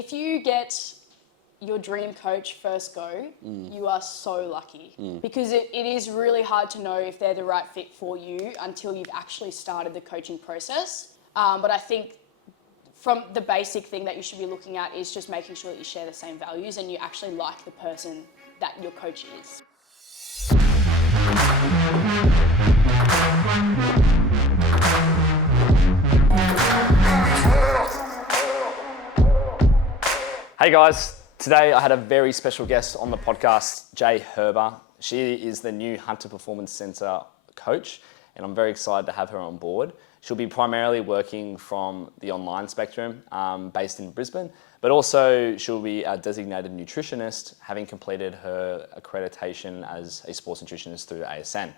if you get your dream coach first go, you are so lucky because it is really hard to know if they're the right fit for you until you've actually started the coaching process. But I think from the basic thing that you should be looking at is just making sure that you share the same values and you actually like the person that your coach is. Hey guys, today I had a very special guest on the podcast, Jay Herber. She is the new Hunter Performance Centre coach, and I'm very excited to have her on board. She'll be primarily working from the online spectrum, based in Brisbane, but also she'll be a designated nutritionist, having completed her accreditation as a sports nutritionist through ASN.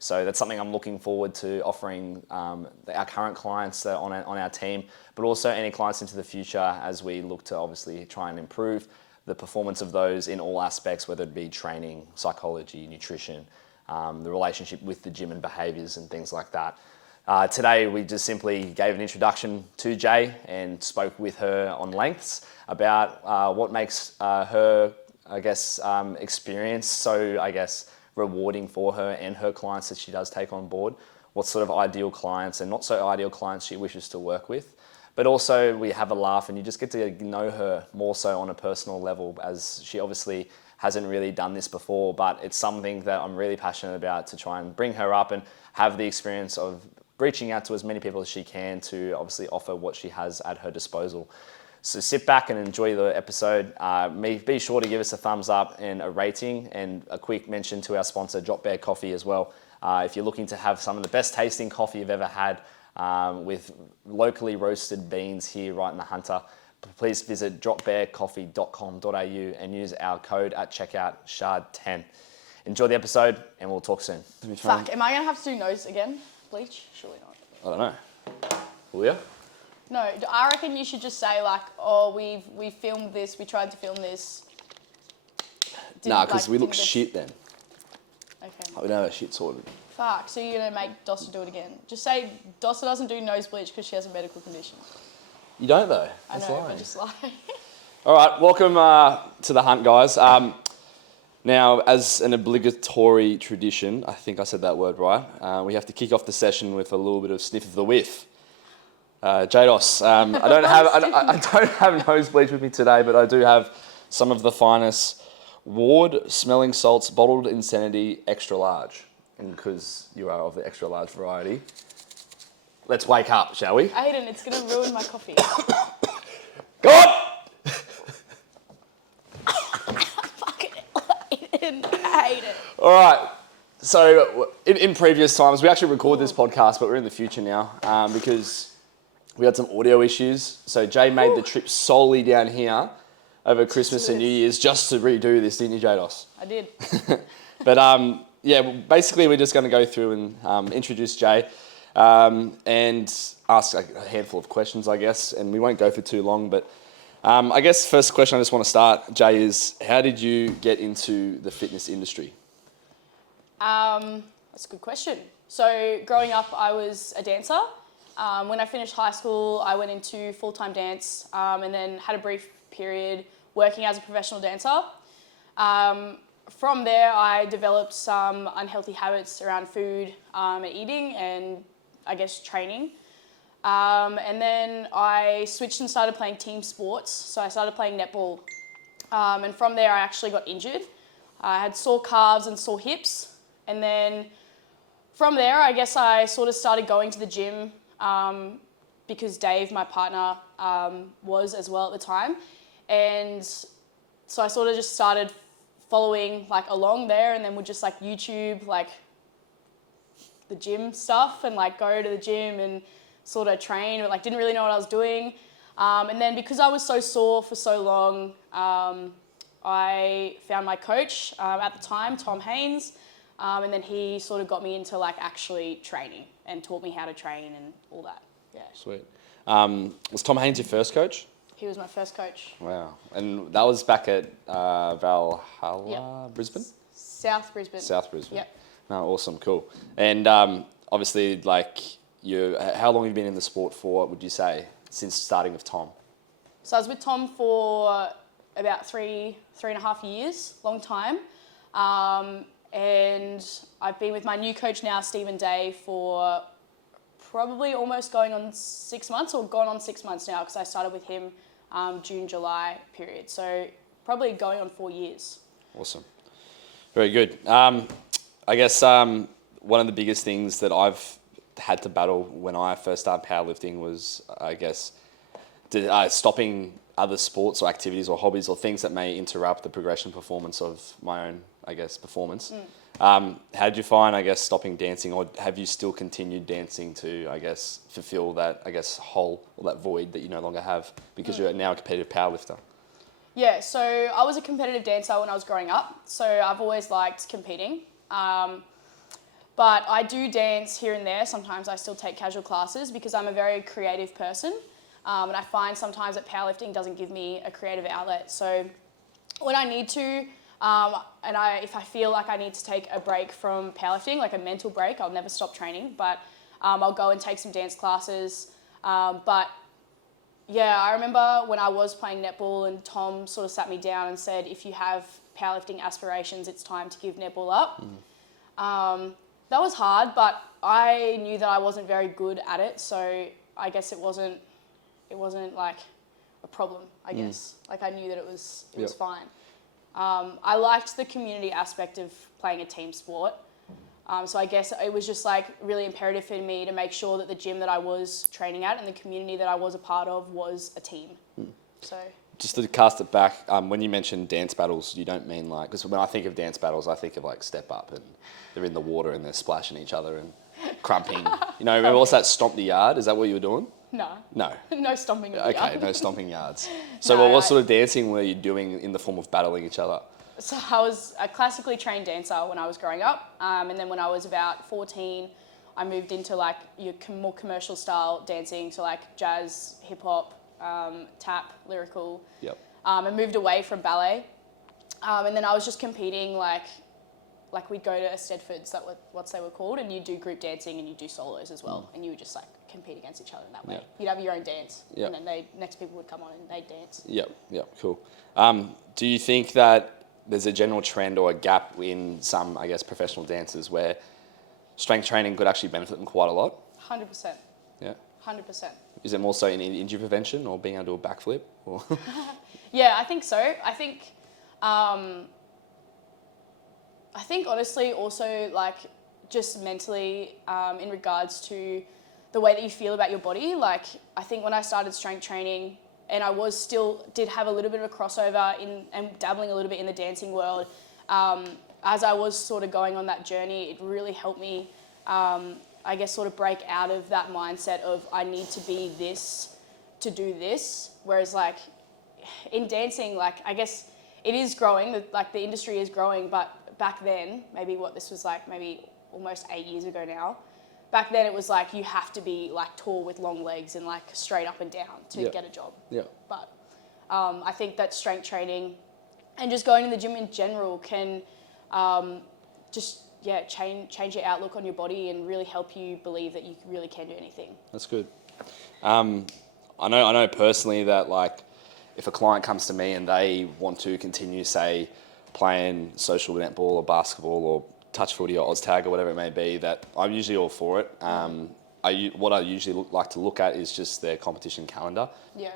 So that's something I'm looking forward to offering our current clients that are on our team, but also any clients into the future as we look to obviously try and improve the performance of those in all aspects, whether it be training, psychology, nutrition, the relationship with the gym and behaviours and things like that. Today we just simply gave an introduction to Jay and spoke with her on lengths about what makes her, experience so, rewarding for her and her clients that she does take on board, what sort of ideal clients and not so ideal clients she wishes to work with. But also we have a laugh and you just get to know her more so on a personal level, as she obviously hasn't really done this before, but it's something that I'm really passionate about to try and bring her up and have the experience of reaching out to as many people as she can to obviously offer what she has at her disposal. So sit back and enjoy the episode. Be sure to give us a thumbs up and a rating, and a quick mention to our sponsor, Drop Bear Coffee as well. If you're looking to have some of the best tasting coffee you've ever had with locally roasted beans here right in the Hunter, please visit dropbearcoffee.com.au and use our code at checkout, SHARD10. Enjoy the episode and we'll talk soon. Fuck, am I going to have to do nose again? Bleach? Surely not. I don't know. Will you? No, I reckon you should just say like, oh, we filmed this, we tried to film this. Nah, because we look shit then. Okay. Like we don't have our shit sorted. Fuck, so you're going to make Dossa do it again. Just say Dossa doesn't do nose bleach because she has a medical condition. You don't though. I know, but just lie. All right, welcome to the Hunt, guys. Now, as an obligatory tradition, I think I said that word right, we have to kick off the session with a little bit of sniff of the whiff. Jados, I don't have nose bleach with me today, but I do have some of the finest Ward smelling salts, bottled Insanity, extra large. And because you are of the extra large variety, let's wake up, shall we? Aiden, it's going to ruin my coffee. God! Aiden, I hate it. All right. So in previous times, we actually record this podcast, but we're in the future now because we had some audio issues. So Jay made the trip solely down here over Christmas and New Year's just to redo this, didn't you, Jados? I did. But basically we're just going to go through and introduce Jay and ask a handful of questions, I guess, and we won't go for too long. But I guess first question I just want to start, Jay, is how did you get into the fitness industry? That's a good question. So growing up, I was a dancer. When I finished high school, I went into full-time dance and then had a brief period working as a professional dancer. From there, I developed some unhealthy habits around food and eating and, I guess, training. And then I switched and started playing team sports. So I started playing netball. And from there, I actually got injured. I had sore calves and sore hips. And then from there, I guess I sort of started going to the gym because Dave, my partner, was as well at the time. And so I sort of just started following like along there, and then would just like YouTube like the gym stuff and like go to the gym and sort of train, but like didn't really know what I was doing. And then because I was so sore for so long, I found my coach at the time, Tom Haynes, and then he sort of got me into like actually training and taught me how to train and all that. Yeah. Sweet. Was Tom Haynes your first coach? He was my first coach. Wow. And that was back at Valhalla, Yep. Brisbane? South Brisbane. South Brisbane. Yep. No, awesome, cool. And obviously, like, how long have you been in the sport for, would you say, since starting with Tom? So I was with Tom for about 3.5 years, long time. And I've been with my new coach now, Stephen Day, for probably almost going on 6 months, or gone on 6 months now, because I started with him June, July period. So probably going on 4 years. Awesome. Very good. I guess one of the biggest things that I've had to battle when I first started powerlifting was, I guess, stopping other sports or activities or hobbies or things that may interrupt the progression performance of my own, I guess, performance. How did you find, I guess, stopping dancing, or have you still continued dancing to, I guess, fulfill that, I guess, hole or that void that you no longer have because you're now a competitive powerlifter? Yeah, so I was a competitive dancer when I was growing up, so I've always liked competing. But I do dance here and there. Sometimes I still take casual classes because I'm a very creative person. And I find sometimes that powerlifting doesn't give me a creative outlet. So when I need to, if I feel like I need to take a break from powerlifting, like a mental break, I'll never stop training, but I'll go and take some dance classes. But yeah, I remember when I was playing netball and Tom sort of sat me down and said, if you have powerlifting aspirations, it's time to give netball up. That was hard, but I knew that I wasn't very good at it, so I guess it wasn't like a problem, I guess. Like I knew that it was fine. I liked the community aspect of playing a team sport. So I guess it was just like really imperative for me to make sure that the gym that I was training at and the community that I was a part of was a team. So just to cast it back, when you mentioned dance battles, you don't mean like, because when I think of dance battles, I think of like Step Up and they're in the water and they're splashing each other and crumping. You know, remember what's that, Stomp the Yard? Is that what you were doing? No. No. No stomping of the yard. Okay, no stomping yards. So No, what sort of dancing were you doing in the form of battling each other? So I was a classically trained dancer when I was growing up. And then when I was about 14, I moved into like your more commercial style dancing. So like jazz, hip hop, tap, lyrical. Yep. And moved away from ballet. And then I was just competing like we'd go to Stedfords, that were what they were called, and you do group dancing and you do solos as well. And you would just like compete against each other in that way. Yep. You'd have your own dance, Yep. and then next people would come on and they'd dance. Yep, cool. Do you think that there's a general trend or a gap in some, I guess, professional dancers where strength training could actually benefit them quite a lot? 100%. Yeah. 100%. Is it more so in injury prevention or being able to do a backflip? Or Yeah, I think so. I think honestly also like just mentally in regards to the way that you feel about your body. Like I think when I started strength training and I did have a little bit of a crossover and dabbling a little bit in the dancing world, as I was sort of going on that journey, it really helped me, I guess, sort of break out of that mindset of I need to be this to do this. Whereas like in dancing, like I guess it is growing, like the industry is growing, but back then, maybe this was like maybe almost 8 years ago now, back then it was like you have to be like tall with long legs and like straight up and down to get a job. Yeah. But I think that strength training and just going to the gym in general can change your outlook on your body and really help you believe that you really can do anything. That's good. I know personally that like if a client comes to me and they want to continue, say, playing social netball or basketball or touch footy or Oz tag or whatever it may be, that I'm usually all for it. What I usually like to look at is just their competition calendar,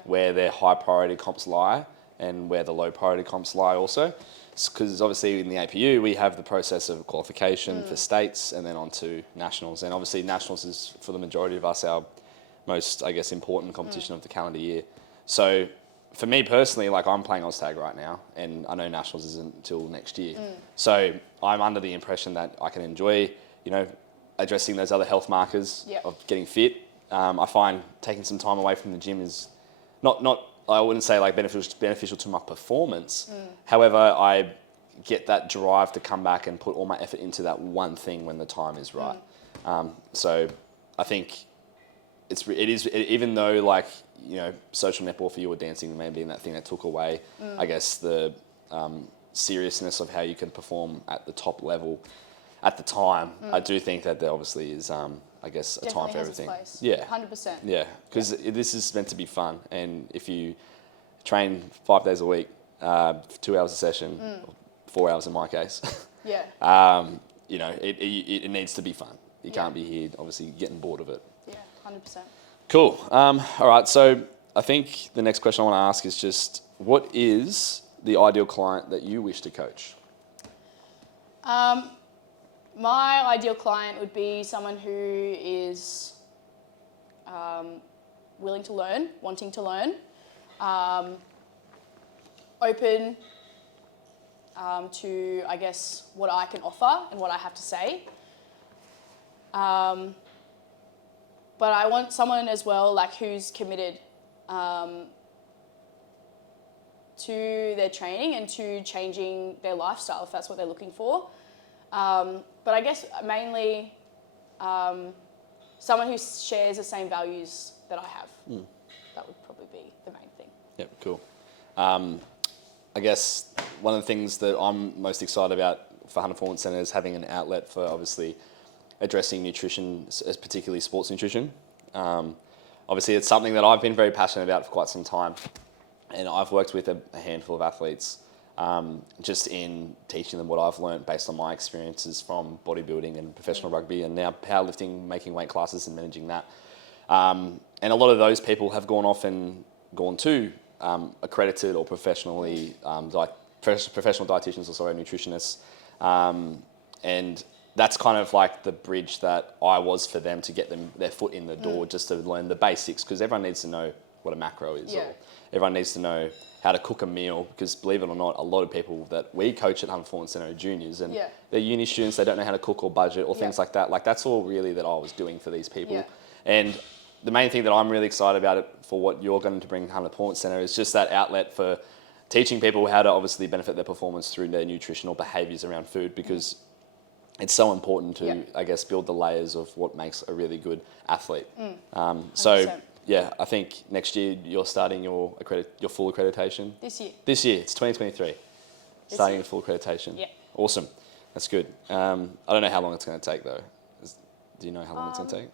where their high priority comps lie and where the low priority comps lie also. Because obviously in the APU we have the process of qualification for states and then on to nationals. And obviously nationals is for the majority of us our most, I guess, important competition of the calendar year. So for me personally, like I'm playing Oztag right now and I know nationals isn't until next year. So I'm under the impression that I can enjoy, addressing those other health markers of getting fit. I find taking some time away from the gym is not I wouldn't say like beneficial to my performance. However, I get that drive to come back and put all my effort into that one thing when the time is right. So I think it is even though like social netball for you or dancing may be that thing that took away, I guess, the seriousness of how you can perform at the top level at the time. I do think that there obviously is, I guess, a Definitely time for has its everything. place. Yeah, 100%. yeah, because this is meant to be fun, and if you train 5 days a week, 2 hours a session, 4 hours in my case. Yeah. You know, it needs to be fun. You can't be here, obviously, getting bored of it. Yeah, 100%. Cool. All right. So I think the next question I want to ask is just, what is the ideal client that you wish to coach? My ideal client would be someone who is willing to learn, wanting to learn, open to, I guess, what I can offer and what I have to say. But I want someone as well, like, who's committed to their training and to changing their lifestyle, if that's what they're looking for. But I guess mainly someone who shares the same values that I have. That would probably be the main thing. Yep, cool. I guess one of the things that I'm most excited about for Hunter Performance Centre is having an outlet for obviously addressing nutrition, particularly sports nutrition. Obviously, it's something that I've been very passionate about for quite some time. And I've worked with a handful of athletes just in teaching them what I've learned based on my experiences from bodybuilding and professional rugby, and now powerlifting, making weight classes and managing that. And a lot of those people have gone off and gone to accredited or professionally professional dietitians or nutritionists. And that's kind of like the bridge that I was for them to get them their foot in the door, just to learn the basics, because everyone needs to know what a macro is. Yeah. Or everyone needs to know how to cook a meal, because believe it or not, a lot of people that we coach at Hunter Performance Centre are juniors, and they're uni students, they don't know how to cook or budget or things like that. Like, that's all really that I was doing for these people. Yeah. And the main thing that I'm really excited about it for what you're going to bring to Hunter Performance Centre is just that outlet for teaching people how to obviously benefit their performance through their nutritional behaviours around food, because it's so important to, I guess, build the layers of what makes a really good athlete. So, yeah, I think next year you're starting your full accreditation. This year. This year, it's 2023. Starting your full accreditation. Yeah. Awesome. That's good. I don't know how long it's going to take, though. Do you know how long it's going to take?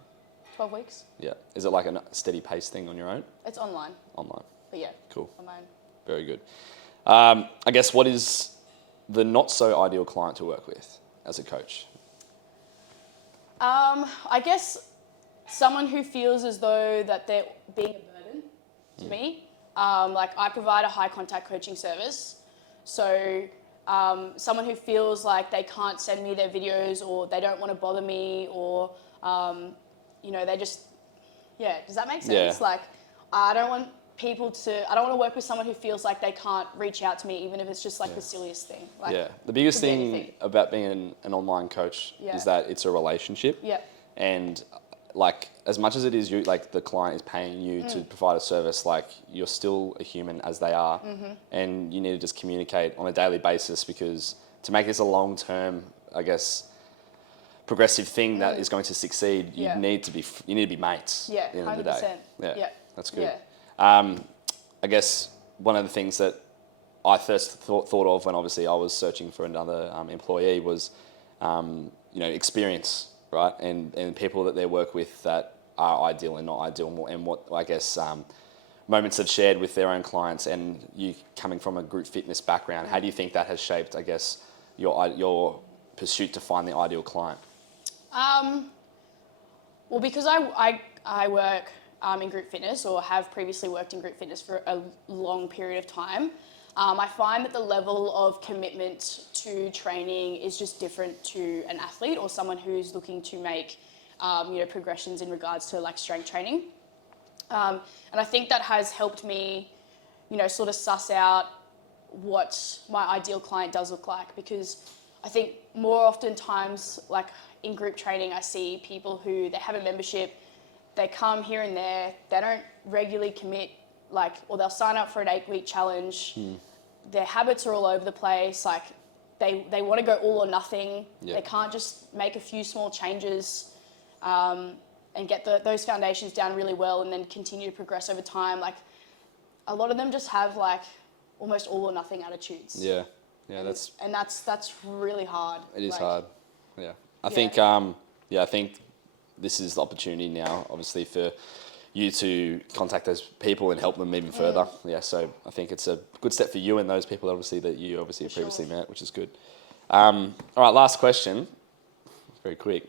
12 weeks. Yeah. Is it like a steady pace thing on your own? It's online. Online. But yeah. Cool. On my own. Very good. I guess, what is the not so ideal client to work with as a coach? I guess someone who feels as though that they're being a burden to me. Like, I provide a high contact coaching service. So someone who feels like they can't send me their videos, or they don't want to bother me, or, they just, does that make sense? Yeah. Like, I don't want to work with someone who feels like they can't reach out to me, even if it's just like the silliest thing. Like, The biggest could be thing anything. about being an online coach is that it's a relationship. Yeah. And like, as much as it is you, like, the client is paying you to provide a service, like, you're still a human as they are. And you need to just communicate on a daily basis, because to make this a long-term, I guess, progressive thing that is going to succeed, you need to be mates at the end of the day. 100%. Yeah. That's good. Yeah. I guess one of the things that I first thought of when obviously I was searching for another employee was, experience, right? And people that they work with that are ideal and not ideal, and what, I guess, moments they've shared with their own clients. And you coming from a group fitness background, how do you think that has shaped, I guess, your pursuit to find the ideal client? Well, because I work in group fitness, or have previously worked in group fitness for a long period of time, I find that the level of commitment to training is just different to an athlete or someone who's looking to make progressions in regards to like strength training. And I think that has helped me, sort of suss out what my ideal client does look like, because I think more often times, like in group training, I see people who, they have a membership, they come here and there, they don't regularly commit, or they'll sign up for an 8-week challenge. Their habits are all over the place. Like, they want to go all or nothing. They can't just make a few small changes and get those foundations down really well, and then continue to progress over time. Like, a lot of them just have like almost all or nothing attitudes. Yeah, that's really hard. It is hard. Yeah, I think this is the opportunity now, obviously, for you to contact those people and help them even further. Yeah, so I think it's a good step for you and those people obviously that you obviously have previously met, which is good. All right, last question. Very quick.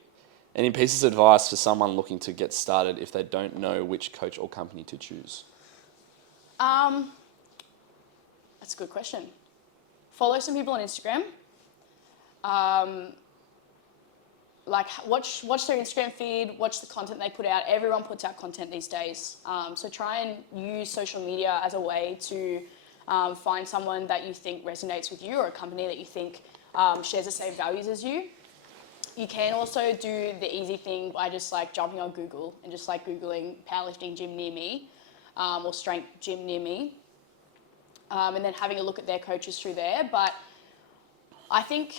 Any pieces of advice for someone looking to get started if they don't know which coach or company to choose? That's a good question. Follow some people on Instagram. Watch their Instagram feed, watch the content they put out. Everyone puts out content these days. So try and use social media as a way to find someone that you think resonates with you, or a company that you think shares the same values as you. You can also do the easy thing by just like jumping on Google and just like Googling powerlifting gym near me, or strength gym near me, and then having a look at their coaches through there. But I think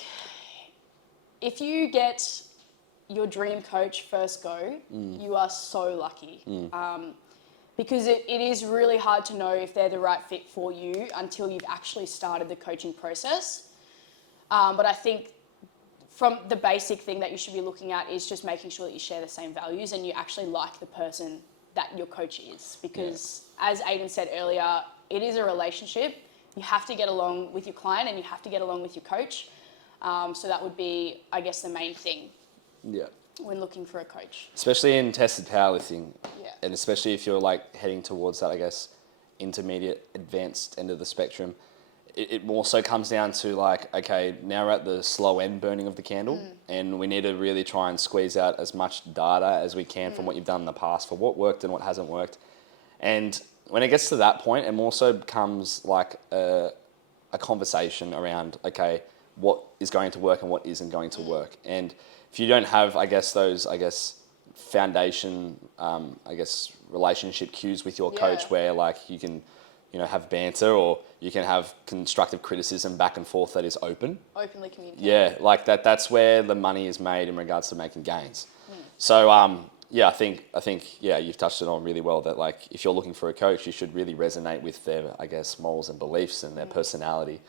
if you get your dream coach first go, you are so lucky. Because it is really hard to know if they're the right fit for you until you've actually started the coaching process. But I think from the basic thing that you should be looking at is just making sure that you share the same values and you actually like the person that your coach is. Because as Aiden said earlier, it is a relationship. You have to get along with your client and you have to get along with your coach. So that would be, I guess, the main thing when looking for a coach. Especially in tested powerlifting. Yeah. And especially if you're like heading towards that, I guess, intermediate, advanced end of the spectrum. It more so comes down to like, okay, now we're at the slow end burning of the candle and we need to really try and squeeze out as much data as we can from what you've done in the past for what worked and what hasn't worked. And when it gets to that point, it more so becomes like a conversation around, okay, what is going to work and what isn't going to work. And if you don't have, I guess, those, foundation, relationship cues with your coach where like you can, have banter or you can have constructive criticism back and forth that is openly communicated. Yeah, like that's where the money is made in regards to making gains. So I think you've touched it on really well that like if you're looking for a coach, you should really resonate with their, I guess, morals and beliefs and their personality,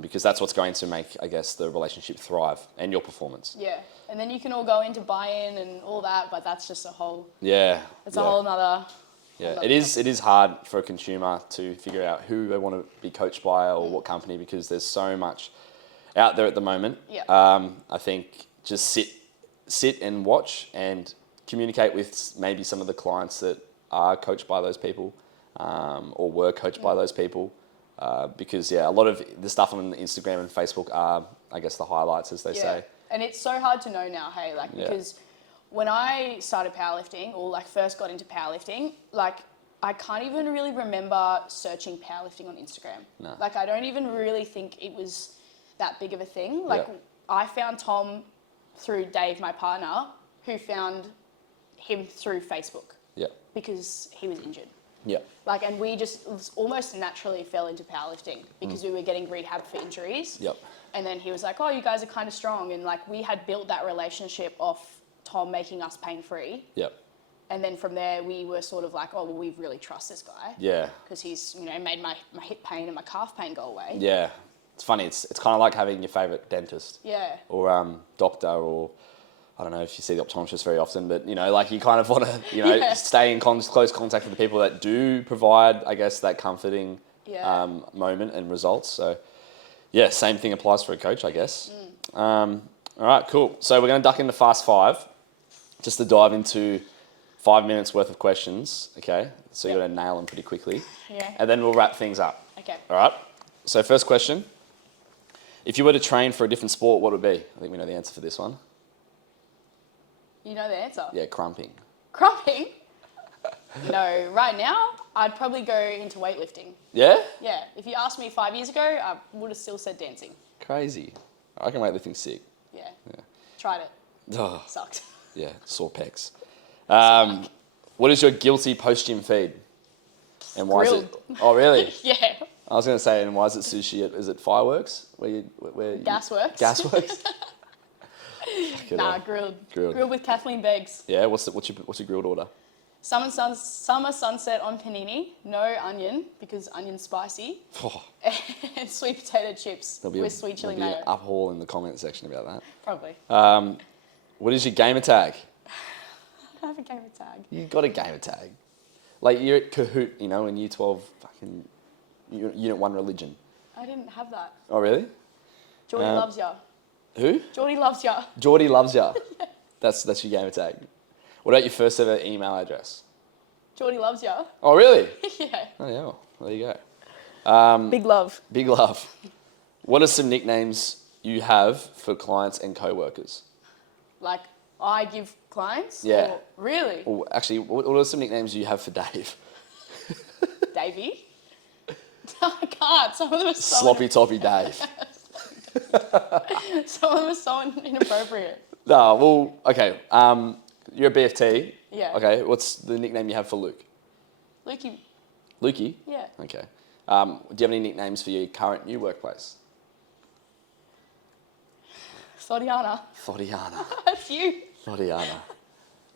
because that's what's going to make, I guess, the relationship thrive and your performance. Yeah, and then you can all go into buy-in and all that, but that's just a whole. It's a whole nother. Yeah, it is hard for a consumer to figure out who they want to be coached by or what company, because there's so much out there at the moment. I think just sit and watch and communicate with maybe some of the clients that are coached by those people, or were coached by those people, because a lot of the stuff on Instagram and Facebook are, I guess, the highlights, as they say. And it's so hard to know now, because when I started powerlifting or like first got into powerlifting, like I can't even really remember searching powerlifting on Instagram. No. Like I don't even really think it was that big of a thing. Like I found Tom through Dave, my partner, who found him through Facebook. Because he was injured. And we just almost naturally fell into powerlifting because we were getting rehab for injuries. And then he was like, oh, you guys are kind of strong. And like we had built that relationship off Tom making us pain-free. And then from there, we were sort of like, oh, well, we really trust this guy. Because he's, made my hip pain and my calf pain go away. It's funny. It's kind of like having your favourite dentist. Or doctor, or I don't know if you see the optometrist very often, but, like you kind of want to, stay in close contact with the people that do provide, I guess, that comforting moment and results. So, same thing applies for a coach, I guess. All right, cool. So we're going to duck into Fast 5, just to dive into 5 minutes worth of questions, okay? So you're going to nail them pretty quickly. And then we'll wrap things up. Okay. All right? So first question. If you were to train for a different sport, what would it be? I think we know the answer for this one. You know the answer? Yeah, crumping. Crumping? No, right now, I'd probably go into weightlifting. Yeah? Yeah. If you asked me 5 years ago, I would have still said dancing. Crazy. I reckon weightlifting's sick. Yeah. Tried it. Oh. Sucked. Yeah, sore pecs. What is your guilty post-gym feed? And why Grilled. is it? Oh, really? Yeah. I was going to say, and why is it sushi? Is it Fireworks? Gasworks. Gasworks? Nah, grilled. Grilled with Kathleen Beggs. Yeah, what's your grilled order? Summer sunset on panini, no onion because onion's spicy, and sweet potato chips with sweet chili mayo. There'll be an uphaul in the comment section about that. Probably. What is your gamer tag? I don't have a gamer tag. You got a gamer tag. Like you're at Kahoot, you know, in year 12, fucking unit 1 religion. I didn't have that. Oh, really? Geordie loves ya. Who? Geordie loves ya. Geordie loves ya. That's your gamer tag. What about your first ever email address? Geordie loves ya. Oh, really? Yeah. Oh, yeah. Well, there you go. Big love. Big love. What are some nicknames you have for clients and co-workers? Like, I give clients? Yeah. Or, really? Or actually, what are some nicknames you have for Dave? Davey? I can't. Some of them are so... Sloppy Toppy Dave. Some of them are so inappropriate. No, well, okay. You're a BFT. Yeah. Okay, what's the nickname you have for Luke? Lukey. Lukey? Yeah. Okay. Do you have any nicknames for your current new workplace? Sodiana. Thodiana. That's you. Thodiana.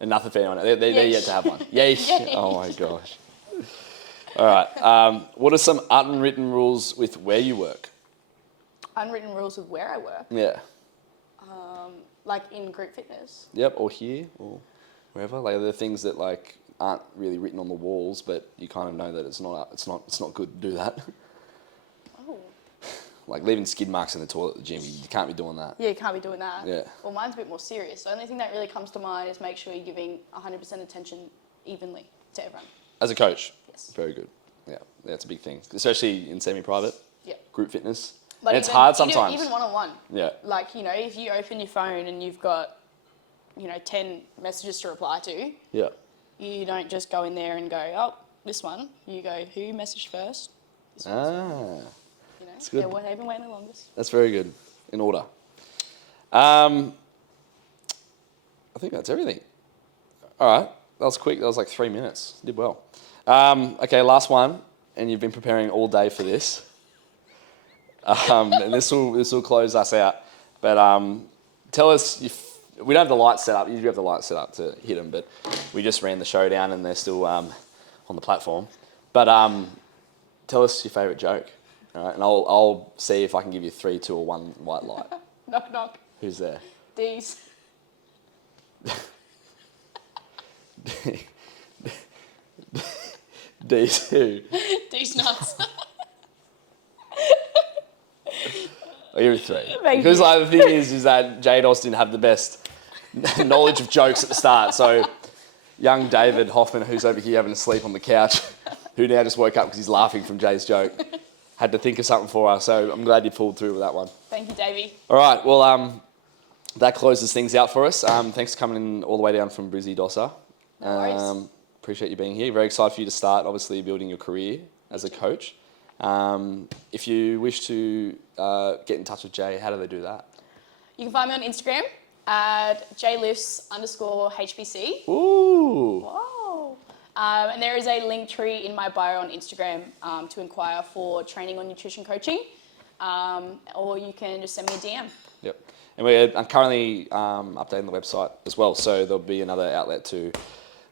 And nothing for anyone. They're yet to have one. Yeesh. Yeesh. Oh my gosh. All right. What are some unwritten rules with where you work? Unwritten rules with where I work. Yeah. Like in group fitness. Yep. Or here or wherever. Like the things that like aren't really written on the walls, but you kind of know that it's not good to do that. Oh. Like leaving skid marks in the toilet at the gym. You can't be doing that. Yeah, you can't be doing that. Yeah. Well, mine's a bit more serious. The only thing that really comes to mind is make sure you're giving 100% attention evenly to everyone. As a coach. Yes. Very good. Yeah. That's a big thing, especially in semi-private. Yeah. Group fitness. Like and it's hard even sometimes. Even one-on-one. Yeah. Like, you know, if you open your phone and you've got, 10 messages to reply to, Yeah. you don't just go in there and go, oh, this one. You go, who messaged first? This one's Ah. That's good. They've been waiting the longest. That's very good. In order. I think that's everything. All right. That was quick. That was like 3 minutes. Did well. Okay, last one. And you've been preparing all day for this. And this will close us out. But tell us, we don't have the lights set up. You do have the lights set up to hit them, but we just ran the show down and they're still on the platform. But tell us your favourite joke. All right, and I'll see if I can give you 3, 2, or 1 white light. Knock, knock. Who's there? D's. D's who? D's nuts. I'll give you 3. Thank Because you. like, the thing is that Jade Austin have the best knowledge of jokes at the start. So young David Hoffman, who's over here having a sleep on the couch, who now just woke up because he's laughing from Jay's joke, had to think of something for us. So I'm glad you pulled through with that one. Thank you, Davey. All right, well, that closes things out for us. Thanks for coming in all the way down from Brizzy Dossa. No worries. Appreciate you being here. Very excited for you to start, obviously, building your career as a coach. If you wish to get in touch with Jay, how do they do that? You can find me on Instagram at jlifts_HPC. Ooh. Whoa. And there is a link tree in my bio on Instagram to inquire for training on nutrition coaching. Or you can just send me a DM. Yep. And we're currently updating the website as well, so there'll be another outlet to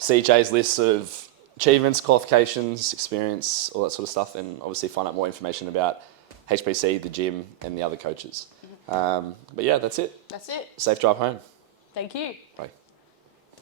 see Jay's list of achievements, qualifications, experience, all that sort of stuff, and obviously find out more information about HPC, the gym, and the other coaches. But yeah, that's it. That's it. Safe drive home. Thank you. Bye.